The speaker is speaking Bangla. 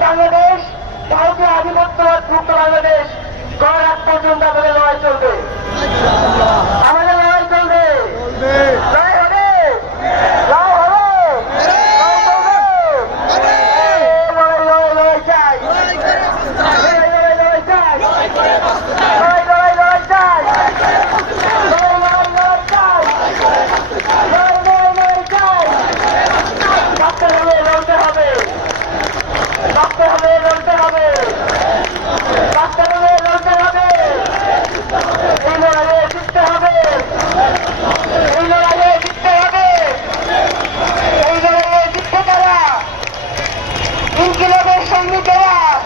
বাংলাদেশ ভারতীয় আধিপত্যবাদ মুক্ত বাংলাদেশ গণরাজ্য জিন্দাবাদ İnkılap olsun Nikolay!